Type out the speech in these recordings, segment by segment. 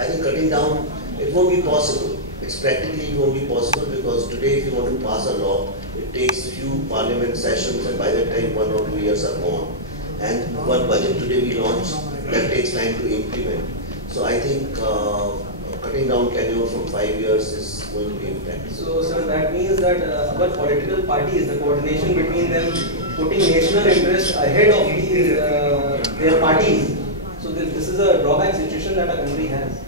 I think cutting down, it won't be possible. It's practically it won't be possible because today if you want to pass a law, it takes few parliament sessions and by the time 1 or 2 years are gone. And one budget today we launched, that takes time to implement. So I think cutting down tenure from 5 years is going to be impractical. So sir, that means that our political parties, the coordination between them, putting national interest ahead of these, their parties. So this is a drawback situation that a country has.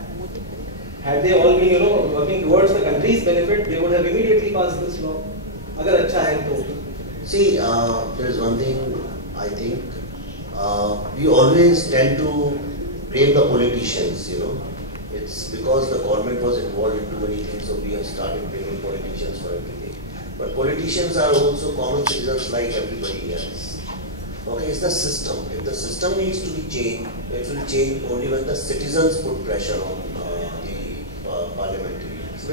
Had they all been, working towards the country's benefit, they would have immediately passed this law. Agar अच्छा है तो. See, there is one thing I think we always tend to blame the politicians. It's because the government was involved in too many things, so we have started blaming politicians for everything. But politicians are also common citizens like everybody else. Okay, it's the system. If the system needs to be changed, it will change only when the citizens put pressure on parliamentarians.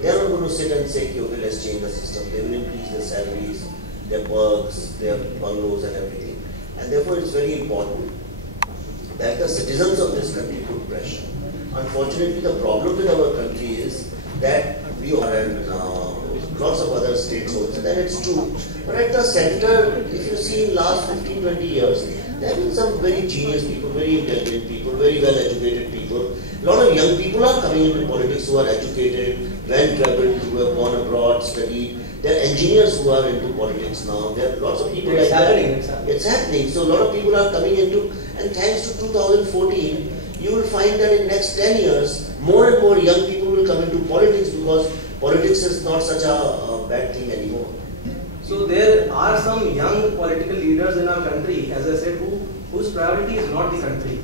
They are not going to sit and say, okay, let's change the system. They will increase their salaries, their perks, their bungalows and everything. And therefore, it's very important that the citizens of this country put pressure. Unfortunately, the problem with our country is that we are and lots of other states also, and it's true. But at the center, if you see in last 15-20 years, there have been some very genius people, very intelligent people, very well-educated people. A lot of young people are coming into politics who are educated, well-traveled, who have gone abroad, studied. There are engineers who are into politics now. There are lots of people like that. It's happening. So a lot of people are coming into, and thanks to 2014, you will find that in next 10 years, more and more young people will come into politics because politics is not such a bad thing anymore. So there are some young political leaders in our country, as I said, whose priority is not the country.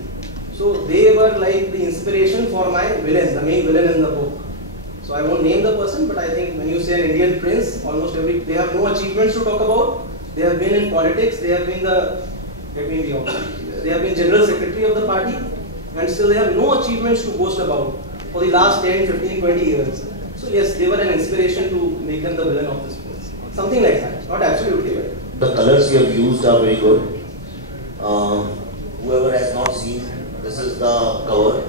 So they were like the inspiration for my villain, the main villain in the book. So I won't name the person, but I think when you say an Indian prince, almost they have no achievements to talk about. They have been in politics, they have been they have been general secretary of the party, and still they have no achievements to boast about for the last 10, 15, 20 years. So yes, they were an inspiration to make them the villain of this book. Something like that, not absolutely right. The colors you have used are very good. Whoever has not seen, this is the cover.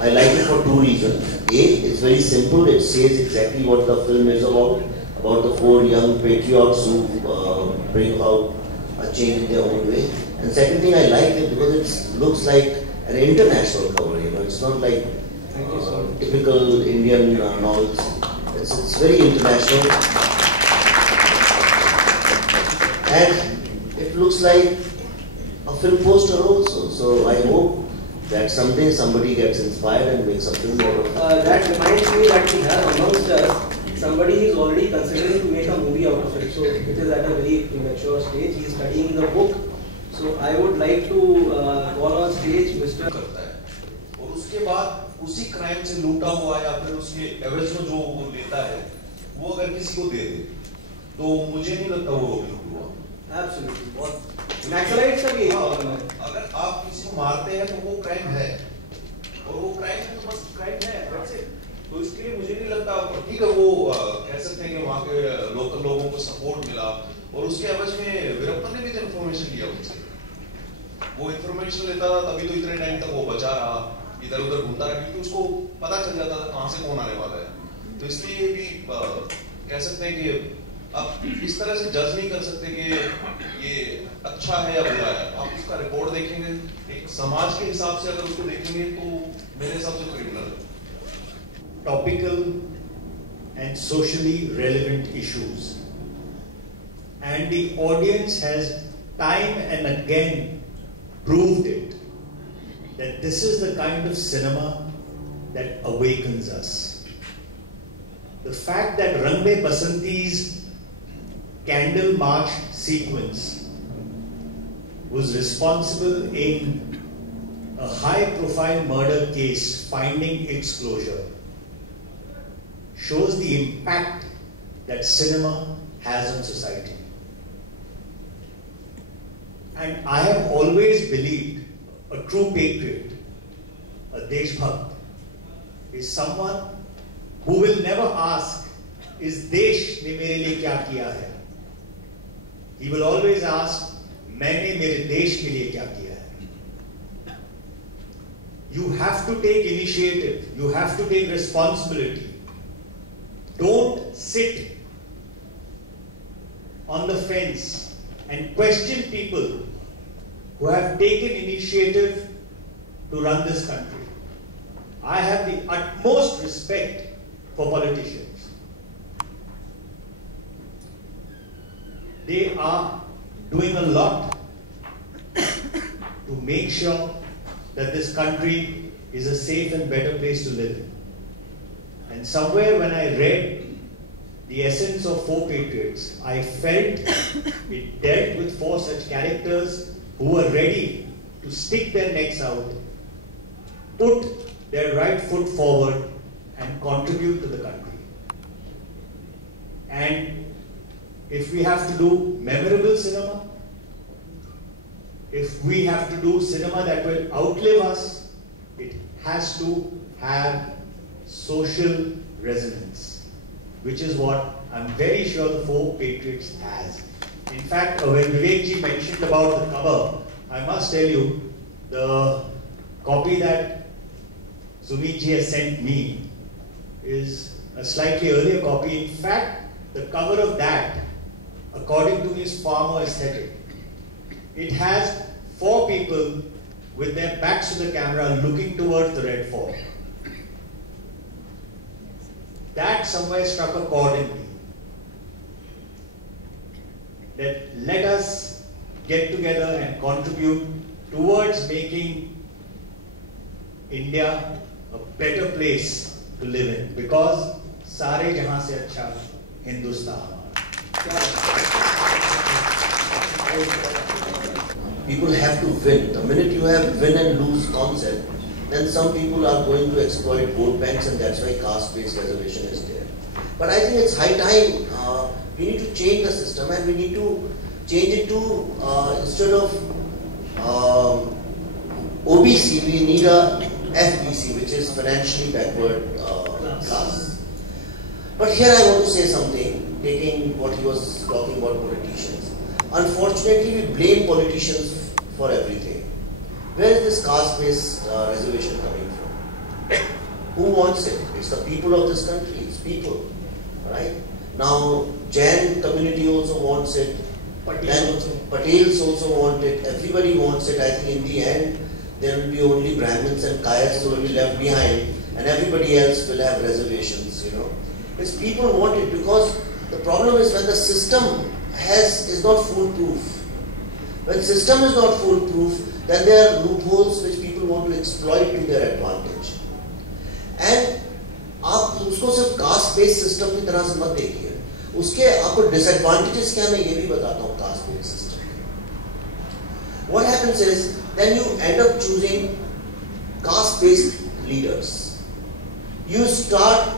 I like it for two reasons. A, it's very simple. It says exactly what the film is about the 4 young patriots who bring about a change in their own way. And second thing, I like it because it looks like an international cover. It's not like typical Indian novels. It's very international. And it looks like a film poster also. So I hope that someday somebody gets inspired and makes a film out of it. That reminds me that we have amongst us somebody is already considering to make a movie out of it. So it is at a very immature stage. He is studying the book. So I would like to call on stage Mr. और उसके बाद उसी क्राइम से लूटा हुआ या फिर उसके एवज में जो वो लेता है वो अगर किसी को दे दे तो मुझे नहीं लगता वो लूट हुआ। Absolutely. Naxalites का भी अगर आप किसी को मारते हैं तो वो क्राइम है और वो क्राइम तो बस क्राइम है वैसे तो इसके लिए मुझे नहीं लगता ठीक है वो कह सकते हैं कि वहाँ के लोकल लोगों को सपोर्ट मिला और उसके एवज में वीरप्पन ने भी तो इन्फॉर्मेशन लिया उनसे वो इन्फॉर्मेशन लेता था तभी तो इतने टाइम तक वो बचा रहा इधर उधर घूमता रहा क्योंकि उसको पता चल जाता था कहाँ से कौन आने वाला है तो इसलिए ये भी कह सकते हैं कि आप इस तरह से जज नहीं कर सकते कि ये अच्छा है या बुरा है आप उसका रिपोर्ट देखेंगे एक समाज के हिसाब से अगर उसको देखेंगे तो मेरे हिसाब से क्रिमिनल है topical and socially relevant issues and the audience has time and again proved it that this is the kind of cinema that awakens us. The fact that Rang De Basanti's candle march sequence was responsible in a high-profile murder case finding its closure shows the impact that cinema has on society. And I have always believed a true patriot, a Deshbhakt, is someone who will never ask, is Desh ne mere liye kya kiya hai? He will always ask, मैंने मेरे देश के लिए क्या किया है? you have to take initiative, you have to take responsibility. Don't sit on the fence and question people who have taken initiative to run this country. I have the utmost respect for politicians. They are doing a lot to make sure that this country is a safe and better place to live in. And somewhere when I read the essence of Four Patriots, I felt it dealt with four such characters who were ready to stick their necks out, put their right foot forward and contribute to the country. And if we have to do memorable cinema, if we have to do cinema that will outlive us, it has to have social resonance, which is what I'm very sure the Four Patriots has. In fact, when Vivekji mentioned about the cover, I must tell you, the copy that Sumitji has sent me is a slightly earlier copy. In fact, the cover of that, according to me, is far more aesthetic. It has four people with their backs to the camera looking towards the Red Fort. That somewhere struck a chord in me. That let us get together and contribute towards making India a better place to live in, because सारे जहां से अच्छा हिंदुस्तान हमारा. People have to win. The minute you have win and lose concept, then some people are going to exploit vote banks, and that's why caste-based reservation is there. But I think it's high time we need to change the system, and we need to change it to instead of OBC, we need a FBC, which is financially backward class. But here I want to say something, taking what he was talking about politicians. Unfortunately, we blame politicians for everything. Where is this caste-based reservation coming from? Who wants it? It's the people of this country. It's people, right? Now, Jain community also wants it. Patels also want it. Everybody wants it. I think in the end, there will be only Brahmins and Kayas who will be left behind, and everybody else will have reservations, you know. It's people want it, because the problem is when the system is not foolproof. When system is not foolproof, then there are loopholes which people want to exploit to their advantage. And आप उसको सिर्फ caste based system की तरह से मत देखिए, उसके आपको डिसएडवांटेजेस क्या मैं ये भी बताता हूँ caste based system. What happens is then you end up choosing caste based leaders. You start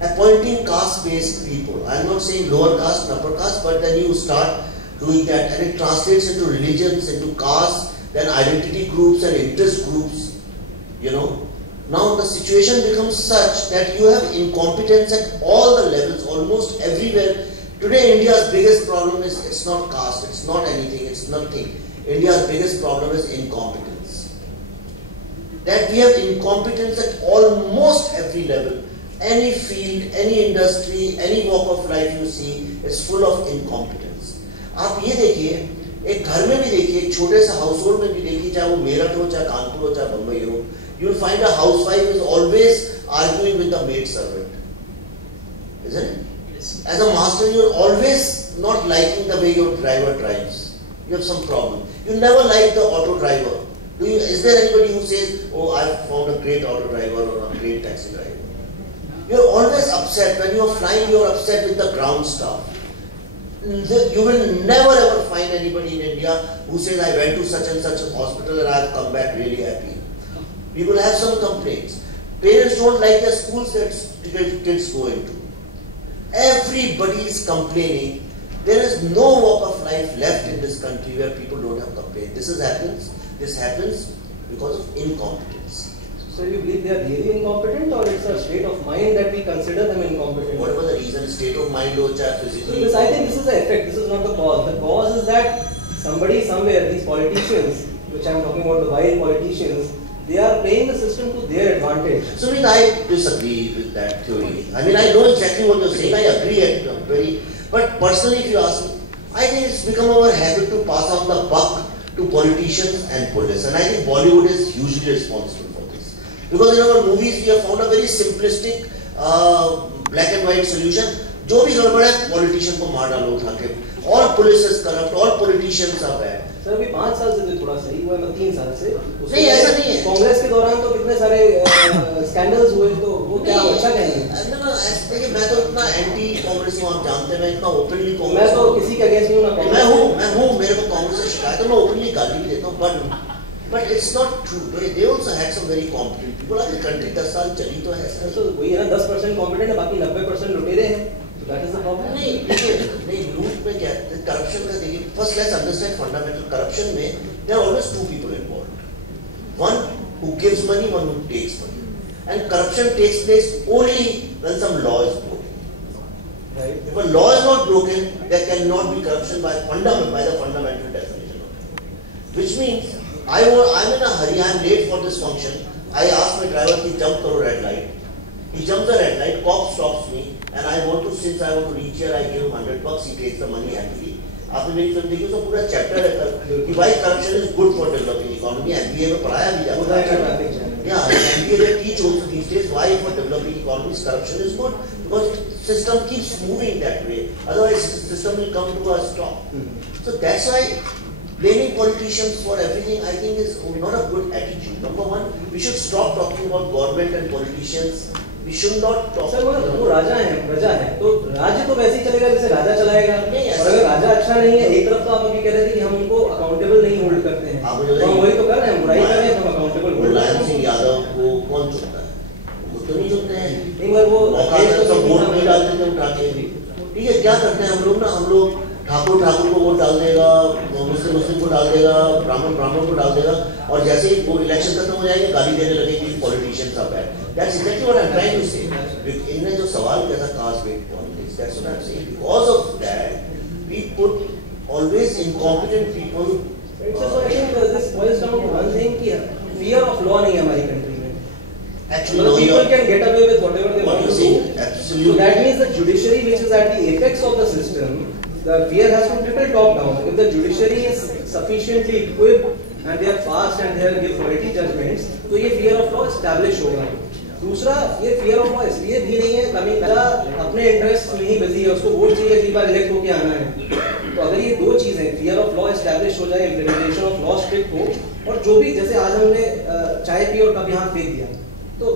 appointing caste based people. I am not saying lower caste and upper caste, but then you start doing that, and it translates into religions, into castes, then identity groups and interest groups, you know. Now the situation becomes such that you have incompetence at all the levels, almost everywhere. Today India's biggest problem is it's not caste, it's not anything, it's nothing. India's biggest problem is incompetence. That we have incompetence at almost every level. Any field, any industry, any walk of life you see, is full of incompetence. आप ये देखिए, एक घर में भी देखिए, एक छोटे से हाउसहोल्ड में भी देखिए, चाहे वो मेरठ हो, चाहे कानपुर हो, चाहे बम्बई हो, you will find a housewife is always arguing with the maid servant, isn't it? Yes. As a master, you are always not liking the way your driver drives. You have some problem. You never like the auto driver. Is there anybody who says, "Oh, I've found a great auto driver or a great taxi driver"? You are always upset. When you are flying, you are upset with the ground staff. You will never ever find anybody in India who says, "I went to such and such a hospital and I have come back really happy." People have some complaints. Parents don't like the schools that kids go into. Everybody is complaining. There is no walk of life left in this country where people don't have complaints. This happens because of incompetence. So you believe they are really incompetent, or it's a state of mind that we consider them incompetent? Whatever the reason, state of mind or physically. Because I think this is the effect, this is not the cause. The cause is that somebody somewhere, these politicians, which I am talking about, the vile politicians, they are playing the system to their advantage. So I disagree with that theory. I mean, I know exactly what you're saying. I agree but personally, if you ask me, I think it's become our habit to pass on the buck to politicians and police, and I think Bollywood is hugely responsible for this. Because in our movies, we have found a very simplistic black and white solution. जो भी गड़बड़ है, politician को मार डालो उठा के. All police is corrupt, all politicians are bad. Sir अभी 5 साल से तो थोड़ा सही हुआ है, मैं 3 साल से. नहीं ऐसा नहीं है. कांग्रेस के दौरान तो कितने सारे स्कैंडल्स हुए, तो वो क्या अच्छा कहेंगे? ना देखिए, मैं तो इतना एंटी कांग्रेस हूँ, आप जानते हैं, मैं इतना ओपनली कांग्रेस. मैं तो किसी के अगेंस्ट नहीं हूँ ना. मैं हूँ, मेरे को कांग्रेस से शिकायत है, मैं ओपनली गाली भी देता हूँ, but it's not true. They also had some very competent people. अगर कंट्री 10 साल चली तो है सर. तो वही है ना, 10% कॉम्पिटेंट है, बाकी 90% लुटेरे हैं. That is the problem. नहीं लूट में क्या है, करप्शन का देखिए. First let's understand fundamental corruption में there are always two people involved. One who gives money, one who takes money. And corruption takes place only when some law is broken. Right. If a law is not broken, there cannot be corruption by the fundamental definition of it. Which means I'm in a hurry. I'm late for this function. I ask my driver to jump karo red light. He jumps the red light. Cop stops me. And since I want to reach here, I give him $100. He takes the money happily. आपने मेरी फिल्म देखी, उसका पूरा चैप्टर है कि भाई corruption is good for developing economy. MBA में पढ़ाया भी जाता है. Yeah, MBA they teach also these days why for developing economies corruption is good, because system keeps moving that way. Otherwise, system will come to a stop. So that's why blaming politicians for everything, I think, is not a good attitude. Number one, we should stop talking about government and politicians. We should not talk. Sir वो राजा है, प्रजा है, तो राज्य तो वैसे ही चलेगा जैसे राजा चलाएगा. और अगर राजा अच्छा नहीं है, एक तरफ तो आप अभी कह रहे थे कि हम उनको अकाउंटेबल नहीं होल्ड करते हैं, तो हम वही तो कर रहे हैं, बुराई कर रहे हैं, हम अकाउंटेबल. मुलायम सिंह यादव को कौन चुनता है? वो तो नहीं चुनते हैं. नहीं मगर वो सब वोट नहीं डालते थे उठा के. ठीक है, क्या करते हैं हम लोग ठाकुर को वोट डाल देगा, मुस्लिम को डाल देगा, ब्राह्मण को डाल देगा, और जैसे ही वो इलेक्शन खत्म हो जाएंगे गाली देने लगेंगे politicians are bad. That's exactly what I am trying to say. इन्होंने जो सवाल किया था caste based politics, that's what I am saying. Because of that we put always incompetent people. So I think this boils down to one thing कि fear of law नहीं है हमारी कंट्री में. Actually, people can get away with whatever they want to do. Absolutely. So that means the judiciary, which is at the apex of the system, the fear has to trickle top down. If the judiciary is sufficiently equipped and they are fast and they give quality judgments, तो ये fear of law establish होगा. दूसरा, ये fear of law इसलिए भी नहीं है, कभी अपने इंटरेस्ट में ही बिजी है, उसको वोट चाहिए, अगली बार इलेक्ट होके आना है. तो अगर ये दो चीजें, fear of law establish हो जाए, implementation of law strict हो, और जो भी जैसे आज हमने चाय पी और कभी हाथ फेंक दिया, तो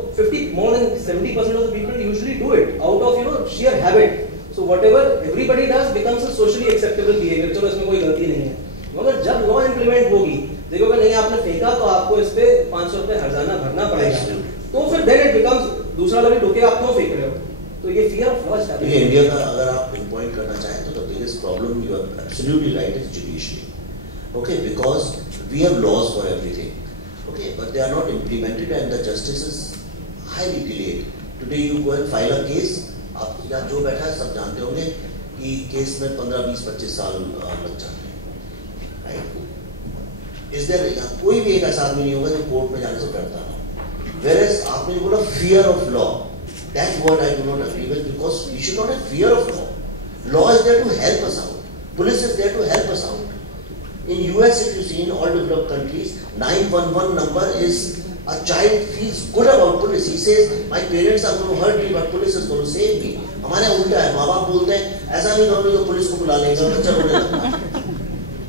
more than 70% of the people usually do it out of sheer habit. So whatever everybody does becomes a socially acceptable behavior. चलो इसमें कोई गलती नहीं है. मगर जब लॉ इम्प्लीमेंट होगी, देखोगे नहीं आपने फेंका तो आपको इस पे 500 रुपए हर्जाना भरना पड़ेगा. तो फिर then it becomes दूसरा लगे ढोके आप क्यों फेंक रहे हो. तो ये fear of law है. ये इंडिया का अगर आप pinpoint करना चाहें तो the biggest problem, you are absolutely right, is judiciary. Okay, because we have laws for everything. Okay, but they are not implemented and the justice is highly delayed. Today you go and file a case. आप यहाँ जो बैठा है सब जानते होंगे कि केस में 15, 20, 25 साल लग जाते हैं. राइट? इस देयर कोई भी एक ऐसा आदमी नहीं होगा जो कोर्ट में जाने से डरता हो. Whereas आपने जो बोला fear of law, that word I do not agree with, because we should not have fear of law. Law is there to help us out. Police is there to help us out. In US, if you see, in all developed countries, 911 number is, a child feels good about police. He says, my parents are going to hurt me, but police is going to save me. हमारे उल्टा है, माँ बाप बोलते हैं ऐसा नहीं करोगे तो पुलिस को बुला लेंगे, बच्चा रोने लगता है.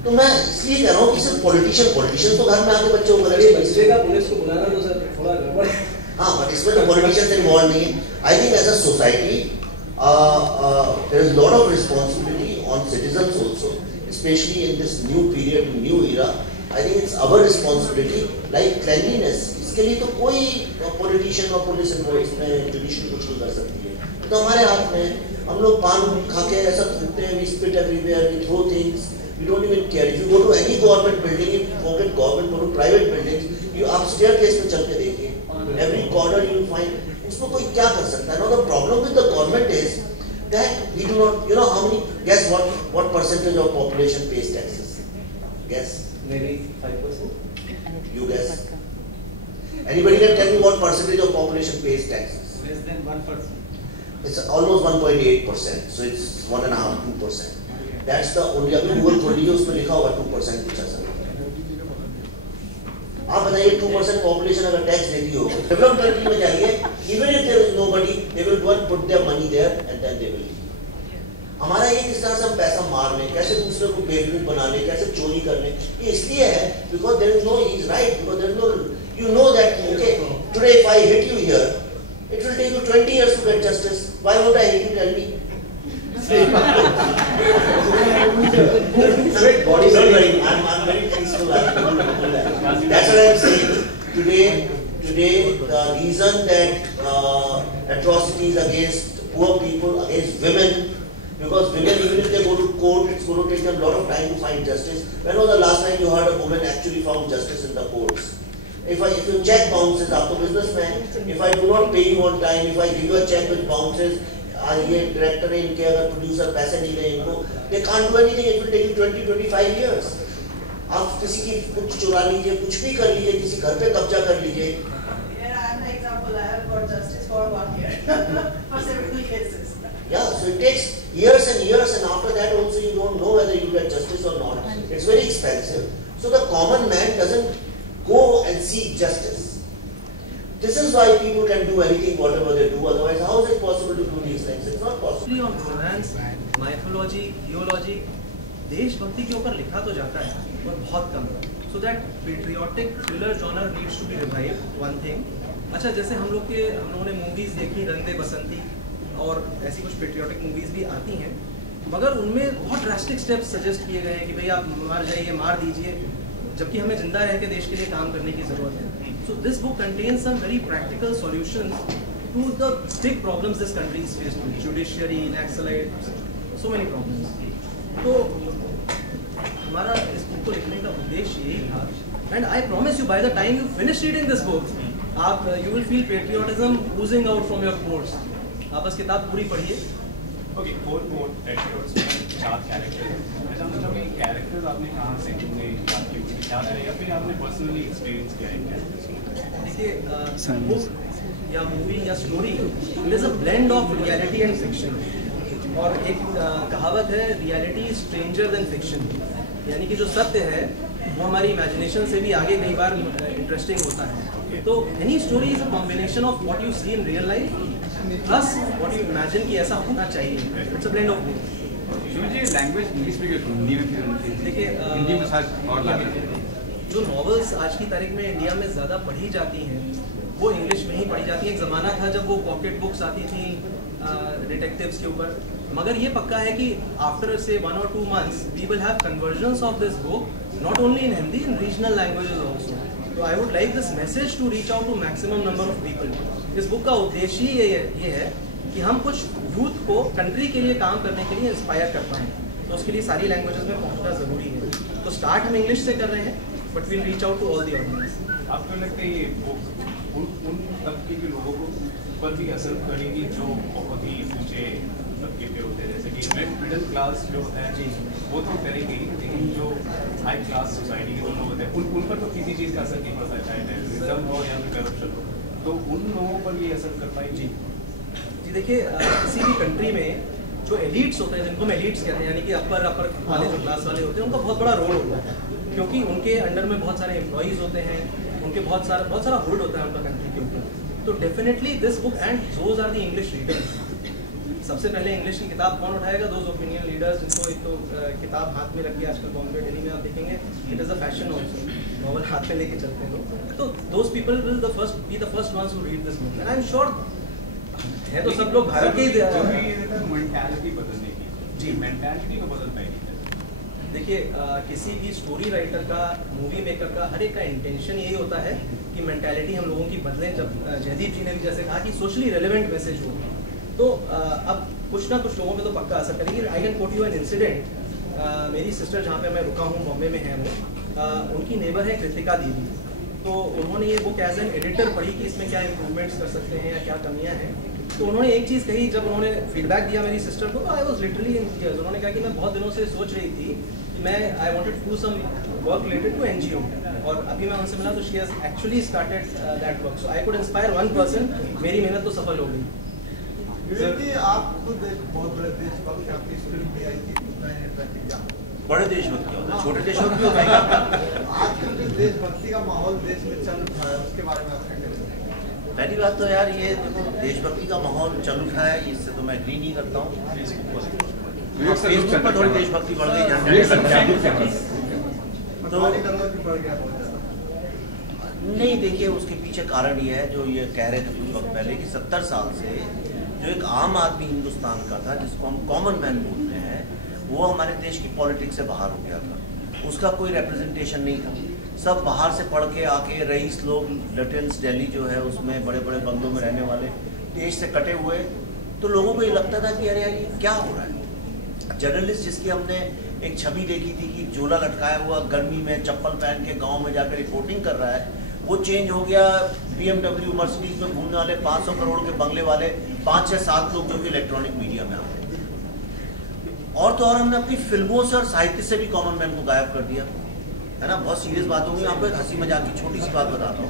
तो मैं इसलिए कह रहा हूँ कि सिर्फ पॉलिटिशियन तो घर में आके बच्चों को करेंगे, बच्चे का पुलिस को बुलाना तो सर थोड़ा गड़बड़ है. हाँ, बट इसमें तो पॉलिटिशियन इन्वॉल्व नहीं है. I think as a society there is a lot of responsibility on citizens also, especially in this new period, new era. I think it's our responsibility, like cleanliness. इसके लिए तो कोई पॉलिटिशियन और पुलिस इसमें जुडिशरी कुछ नहीं कर सकती है. तो हमारे हाथ में हम लोग पान खा के ऐसा थूकते हैं, we spit everywhere, we throw things, we don't even care. If you go to any government building, if you forget government, go to private buildings, you आप staircase में चल के देखिए, every corner you will find. इसमें कोई क्या कर सकता है? Now the problem with the government is that we do not, how many, guess what percentage of population pays taxes? Guess. Maybe 5%. You guess. Anybody can tell me what percentage of population pays taxes? Less than 1%. It's almost 1.8%. So it's 1.5–2%. That's the only. अभी Google खोल लीजिए उसमें लिखा होगा 2% कुछ ऐसा. आप बताइए 2% पॉपुलेशन अगर टैक्स देती हो, डेवलप्ड कंट्री में जाइए, even if there is nobody, they will go and put their money there and then they will leave. हमारा ये किस तरह से हम पैसा मार लें, कैसे दूसरे को बेवकूफ बना लें, कैसे चोरी कर लें, ये इसलिए है because there is no, he is right, because there is no, you know that okay, today if I hit you here, it will take you 20 years to get justice. Why won't I hit you? Tell me. I'm very peaceful. That's what I'm saying. Today, the reason that atrocities against poor people, against women, because women, even if they go to court, it's going to take them a lot of time to find justice. When was the last time you heard a woman actually found justice in the courts? If you check bounces, आपको businessman, if I do not pay you on time, if I give you a check with bounces, ये director ने इनके अगर producer पैसे नहीं दे इनको, they can't do anything. It will take you 20–25 years. आप किसी की कुछ चुरा लीजिए, कुछ भी कर लीजिए, किसी घर पे कब्जा कर लीजिए. Yeah, I'm the example. I have got justice for 1 year for several cases. Yeah, so it takes years and years, and after that also you don't know whether you get justice or not. It's very expensive. So the common man doesn't go and seek justice. This is why people can do anything, whatever they do. Otherwise, how is it possible to do these things? It's not possible. On romance, mythology, theology, देशभक्ति के ऊपर लिखा तो जाता है, पर बहुत कम. So that patriotic thriller genre needs to be revived. One thing. अच्छा, जैसे हम लोगों ने मूवीज देखी रंग दे बसंती और ऐसी कुछ पेट्रियोटिक मूवीज भी आती हैं, मगर उनमें बहुत ड्रास्टिक स्टेप्स सजेस्ट किए गए हैं कि भाई आप मार जाइए, मार दीजिए, जबकि हमें जिंदा रह के देश के लिए काम करने की जरूरत है. So this book contains some very practical solutions to the big problems this country is faced with: judiciary, Naxalites, so many problems. तो हमारा इस बुक को लिखने का उद्देश्य यही था, and I promise you by the time you finish reading this book, आप you will feel patriotism oozing out from your pores. आप बस किताब पूरी पढ़िए. Okay, 4 more patriots में 4 कैरेक्टर्स. मैं जानना चाहूँगा ये कैरेक्टर्स आपने कहाँ से ढूंढे, क्या है, या फिर आपने पर्सनली एक्सपीरियंस किया है कैरेक्टर्स को? देखिए, बुक या मूवी या story, it is a blend of reality and fiction. और एक कहावत है, reality is stranger then fiction, यानी कि जो सत्य है वो हमारी इमेजिनेशन से भी आगे कई बार इंटरेस्टिंग होता है. तो any story is a combination of what you see in real life plus what you imagine कि ऐसा होना चाहिए. It's a blend of both. Language English में हिंदी में देखिए, हिंदी में शायद और लगे. जो नॉवेल्स आज की तारीख में इंडिया में ज़्यादा पढ़ी जाती हैं वो इंग्लिश में ही पढ़ी जाती है. एक ज़माना था जब वो पॉकेट बुक्स आती थी डिटेक्टिव्स के ऊपर, मगर ये पक्का है कि आफ्टर से 1 or 2 months we will have convergence of this book not only in Hindi, in regional languages also. तो I would like this message to reach out to maximum number of people. इस बुक का उद्देश्य ही ये है कि हम कुछ यूथ को कंट्री के लिए काम करने के लिए इंस्पायर कर पाएँ. तो उसके लिए सारी लैंग्वेजेस में पहुँचना ज़रूरी है. तो स्टार्ट हम इंग्लिश से कर रहे हैं, but will reach out to all the audience. आपको लगता है ये बुक उन तबके के लोगों को पर भी असर करेगी जो बहुत ही ऊंचे तबके पे होते हैं, जैसे कि मिडिल क्लास जो है वो तो करेगी, लेकिन जो हाई क्लास सोसाइटी के जो लोग होते हैं उन पर तो किसी चीज़ का असर नहीं पड़ता, चाहे टेररिज्म हो या फिर करप्शन हो. तो उन लोगों पर ये असर कर पाएगी. जी देखिए, किसी भी कंट्री में जो एलिट्स होते हैं, जिनको हम एलिट्स कहते हैं, यानी कि अपर वाले जो क्लास वाले होते हैं, उनका बहुत बड़ा रोल होता है, क्योंकि उनके अंडर में बहुत सारे एम्प्लॉइज होते हैं, उनके बहुत सारा हुड होता है उनका कंट्री के ऊपर. तो definitely this book and those are the English readers. सबसे पहले इंग्लिश की किताब कौन उठाएगा? दोज ओपिनियन लीडर्स, जिनको एक तो किताब हाथ में रख के आजकल बॉम्बे दिल्ली में आप देखेंगे it is a fashion also, novel हाथ में लेके चलते हैं लोग. तो those people will be the first ones who read this book. And I am sure है तो सब लोग भारत के मेंटालिटी बदलने की. जी, मेंटालिटी को बदल पाएगी. देखिए, किसी भी स्टोरी राइटर का, मूवी मेकर का, हर एक का इंटेंशन यही होता है कि मेंटालिटी हम लोगों की बदलें. जब जयदीप जी ने भी जैसे कहा कि सोशली रेलेवेंट मैसेज हो, तो अब कुछ ना कुछ लोगों पे तो पक्का असर करेगी. I can coat you an incident. मेरी सिस्टर जहाँ पे मैं रुका हूँ बॉम्बे में है वो, उनकी नेबर है कृतिका दीदी. तो उन्होंने ये बुक एज एन एडिटर पढ़ी कि इसमें क्या इम्प्रूवमेंट्स कर सकते हैं या क्या कमियाँ हैं. तो उन्होंने एक चीज़ कही, जब उन्होंने फीडबैक दिया मेरी सिस्टर को, तो I was literally in tears. उन्होंने कहा कि मैं बहुत दिनों से सोच रही थी कि मैं I wanted to do some work related to NGO, और अभी मैं उनसे मिला तो she has actually started that work, so I could inspire one person, मेरी मेहनत तो सफल हो गई। आप खुद बहुत बड़े देशभक्त, आपकी फिल्म भी आई थी बड़े देशभक्त क्यों होता है, छोटे देशभक्त क्यों होता है? आजकल जो देशभक्ति का माहौल देश में चल रहा है उसके बारे में आप क्या कहेंगे? पहली बात तो यार ये देखो, देशभक्ति का माहौल चल उठा है, इससे तो मैं एग्री नहीं करता हूँ। फेसबुक पर थोड़ी देशभक्ति बढ़ गई, तो नहीं, देखिए उसके पीछे कारण ये है, जो ये कह रहे थे कुछ वक्त पहले कि 70 साल से जो एक आम आदमी हिंदुस्तान का था, जिसको हम कॉमन मैन बोलते हैं, वो हमारे देश की पॉलिटिक्स से बाहर हो गया था, उसका कोई रिप्रेजेंटेशन नहीं था। सब बाहर से पढ़ के आके रईस लोग, लटेंस दिल्ली जो है उसमें बड़े बड़े बंगलों में रहने वाले, देश से कटे हुए, तो लोगों को ये लगता था कि अरे यार ये क्या हो रहा है। जर्नलिस्ट जिसकी हमने एक छवि देखी थी कि झोला लटकाया हुआ गर्मी में चप्पल पहन के गाँव में जाकर रिपोर्टिंग कर रहा है, वो चेंज हो गया BMW मर्सिडीज में घूमने वाले 500 करोड़ के बंगले वाले 5 से 7 लोग जो कि इलेक्ट्रॉनिक मीडिया में आ गए। और तो और हमने अपनी फिल्मों से और साहित्य से भी कॉमन मैन को गायब कर दिया, है ना। बहुत सीरियस बात होगी, आपको एक हंसी मजाक की छोटी सी बात बताता हूँ।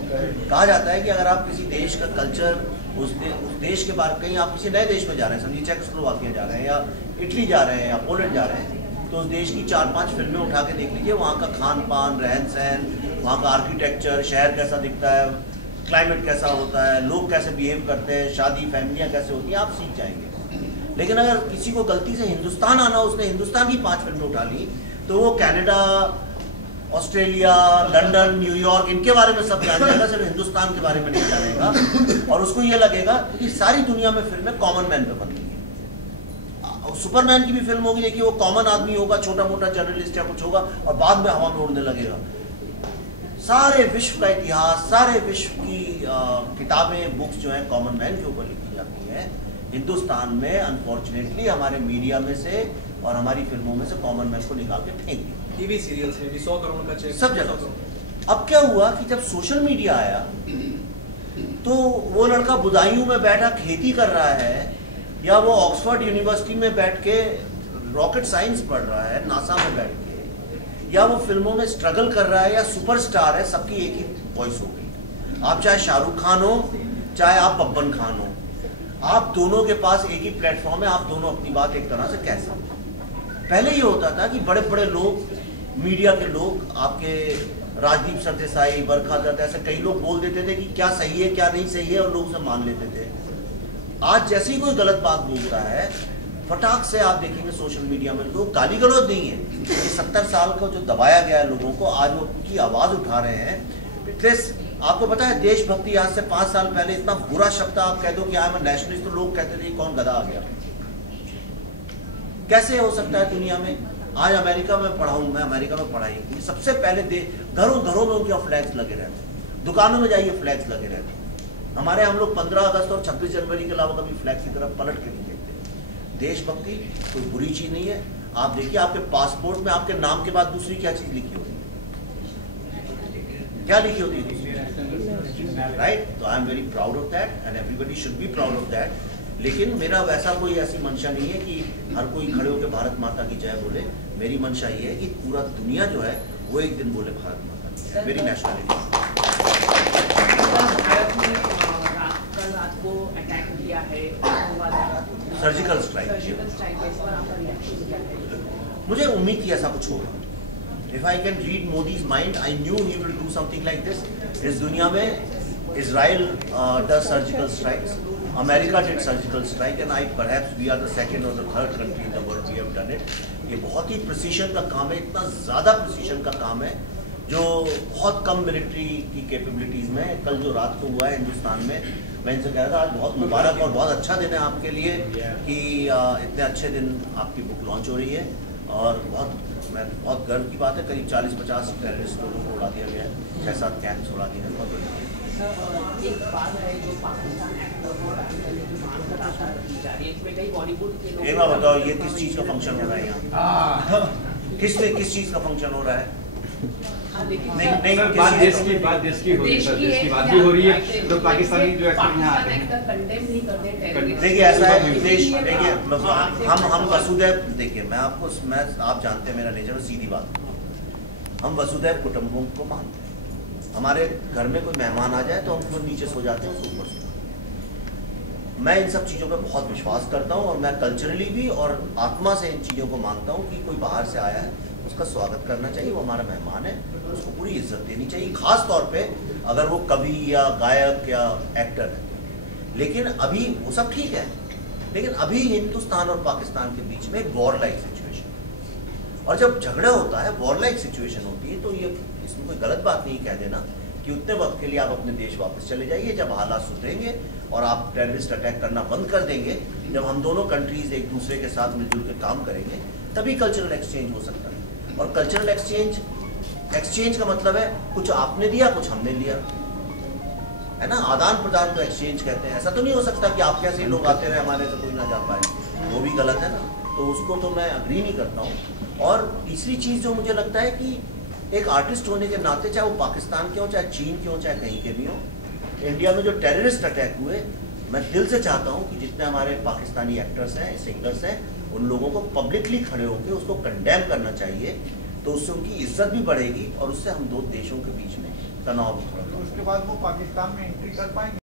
कहा जाता है कि अगर आप किसी देश का कल्चर, उस देश के बारे, कहीं आप किसी नए देश में जा रहे हैं, समझिए चेकोस्लोवाकिया जा रहे हैं या इटली जा रहे हैं या पोलैंड जा रहे हैं, तो उस देश की 4-5 फिल्में उठा के देख लीजिए, वहाँ का खान पान, रहन सहन, वहाँ का आर्किटेक्चर, शहर कैसा दिखता है, क्लाइमेट कैसा होता है, लोग कैसे बिहेव करते हैं, शादी फैमिलियाँ कैसे होती हैं, आप सीख जाएंगे। लेकिन अगर किसी को गलती से हिंदुस्तान आना, उसने हिंदुस्तान की 5 फिल्में उठा ली, तो वो कनाडा, ऑस्ट्रेलिया, लंदन, न्यूयॉर्क, इनके बारे में सब जान जाएगा, सिर्फ हिंदुस्तान के बारे में नहीं जानेगा। और उसको ये लगेगा कि सारी दुनिया में फिल्में कॉमन मैन पे बन रही है। सुपरमैन की भी फिल्म होगी, देखिए वो कॉमन आदमी होगा, छोटा मोटा जर्नलिस्ट या कुछ होगा, और बाद में हवा में उड़ने लगेगा। सारे विश्व का इतिहास, सारे विश्व की किताबें, बुक्स जो हैं कॉमन मैन के ऊपर लिखी जाती हैं। हिंदुस्तान में अनफॉर्चुनेटली हमारे मीडिया में से और हमारी फिल्मों में से कॉमन मैन को निकाल के फेंक दिया। टीवी सीरियल्स में भी 100 करोड़ का चेक सब जगह। अब क्या हुआ कि जब सोशल मीडिया आया, तो वो लड़का बुदायूं में बैठा खेती कर रहा है, या वो ऑक्सफोर्ड यूनिवर्सिटी में बैठ के रॉकेट साइंस पढ़ रहा है, नासा में बैठ के, या वो फिल्मों में स्ट्रगल कर रहा है, या सुपरस्टार है, सबकी एक ही वॉइस हो गई। आप चाहे शाहरुख खान हो, चाहे आप बब्बन खान हो, आप दोनों के पास एक ही प्लेटफॉर्म है, आप दोनों अपनी बात एक तरह से कह सकते हैं। पहले ये होता था कि बड़े बड़े लोग, मीडिया के लोग, आपके राजदीप सरदेसाई, बरखा दत्त, ऐसे कई लोग बोल देते थे कि क्या सही है क्या नहीं सही है, और लोग उसे मान लेते थे। आज जैसे ही कोई गलत बात बोलता है, फटाक से आप देखेंगे सोशल मीडिया में लोग, गाली गलौज नहीं है, ये 70 साल का जो दबाया गया है लोगों को, आज वो की आवाज उठा रहे हैं। प्लस आपको पता है देशभक्ति आज से 5 साल पहले इतना बुरा शब्द आप कह दो कि आई एम अ नेशनलिस्ट, तो लोग कहते थे कौन गधा आ गया। कैसे हो सकता है दुनिया में? आज अमेरिका में पढ़ा हूं, मैं अमेरिका में पढ़ाई, सबसे पहले घरों घरों में उनके फ्लैग्स लगे रहते, दुकानों में जाइए फ्लैग्स लगे रहते। हमारे हम लोग 15 अगस्त और 26 जनवरी के अलावा कभी फ्लैग की तरफ पलट के नहीं देखते। देशभक्ति कोई बुरी चीज नहीं है। आप देखिए आपके पासपोर्ट में आपके नाम के बाद दूसरी क्या चीज लिखी होती है, क्या लिखी होती है, राइट? तो I am very proud of that and everybody should be proud of that. लेकिन मेरा वैसा कोई ऐसी मंशा नहीं है कि हर कोई खड़े होकर भारत माता की जय बोले। मेरी मंशा ये है कि पूरा दुनिया जो है वो एक दिन बोले भारत माता की जय। मेरी नेशनलिटी को अटैक किया है, सर्जिकल स्ट्राइक। मुझे उम्मीद थी ऐसा कुछ होगा। If I can read Modi's mind, I knew he will do something like this. इस दुनिया में Israel does surgical strikes, America did surgical strike, and perhaps we are the second or the third country in the world we have done it. ये बहुत ही प्रिसीशन का काम है, इतना ज़्यादा प्रिसीशन का काम है जो बहुत कम मिलिट्री की कैपेबिलिटीज़ में। कल जो रात को हुआ है हिंदुस्तान में, मैं इनसे कह रहा था आज बहुत मुबारक और बहुत अच्छा दिन है आपके लिए कि इतने अच्छे दिन आपकी बुक लॉन्च हो रही है, और बहुत गर्व की बात है। करीब 40-50 टेररिस्ट लोगों को उड़ा दिया गया है, 6-7 कैंप्स उड़ा दिए हैं। बहुत बढ़िया। एक बात है जो पाकिस्तान एक्ट इसमें कई बॉलीवुड के लोग, एक बार बताओ ये किस चीज़ का फंक्शन हो रहा है यहाँ? किस चीज़ का फंक्शन हो रहा है? लेकिन नहीं बात देश की हो रही है सर, देश की बात भी हो रही है, तो पाकिस्तानी जो एक्टर यहाँ आते हैं कंडेम नहीं करते टेररिस्ट। देखिए ऐसा है देश, देखिए हम वसुदैव, देखिए मैं आप जानते हैं मेरा नेचर, सीधी बात, हम वसुदैव कुटुंबकम को मानते हैं। हमारे घर में कोई मेहमान आ जाए तो हम लोग नीचे सो जाते हैं, उसको ऊपर सो। मैं इन सब चीज़ों पे बहुत विश्वास करता हूँ और मैं कल्चरली भी और आत्मा से इन चीज़ों को मानता हूँ कि कोई बाहर से आया है उसका स्वागत करना चाहिए, वो हमारा मेहमान है, उसको पूरी इज्जत देनी चाहिए, खास तौर पे अगर वो कवि या गायक या एक्टर है। लेकिन अभी वो सब ठीक है, लेकिन अभी हिंदुस्तान और पाकिस्तान के बीच में एक वॉर लाइक सिचुएशन, और जब झगड़ा होता है, वॉर लाइक सिचुएशन होती है, तो ये इसमें कोई गलत बात नहीं कह देना कि उतने वक्त के लिए आप अपने देश वापस चले जाइए। जब हालात सुधरेंगे और आप टेररिस्ट अटैक करना बंद कर देंगे, जब हम दोनों कंट्रीज एक दूसरे के साथ मिलजुल के काम करेंगे, तभी कल्चरल एक्सचेंज हो सकता है। और कल्चरल एक्सचेंज का मतलब है कुछ आपने दिया, कुछ हमने लिया, है ना, आदान प्रदान को एक्सचेंज कहते हैं। ऐसा तो नहीं हो सकता कि आप कैसे लोग आते रहे, हमारे से कोई ना जा पाए, वो भी गलत है ना, तो उसको तो मैं अग्री नहीं करता हूँ। और तीसरी चीज़ जो मुझे लगता है कि एक आर्टिस्ट होने के नाते, चाहे वो पाकिस्तान के हो, चाहे चीन के हो, चाहे कहीं के भी हो, इंडिया में जो टेररिस्ट अटैक हुए, मैं दिल से चाहता हूँ कि जितने हमारे पाकिस्तानी एक्टर्स हैं, सिंगर्स हैं, उन लोगों को पब्लिकली खड़े होकर उसको कंडेम करना चाहिए, तो उससे उनकी इज्जत भी बढ़ेगी और उससे हम दो देशों के बीच में तनाव भी थोड़ा। उसके बाद वो पाकिस्तान में एंट्री कर पाएंगे।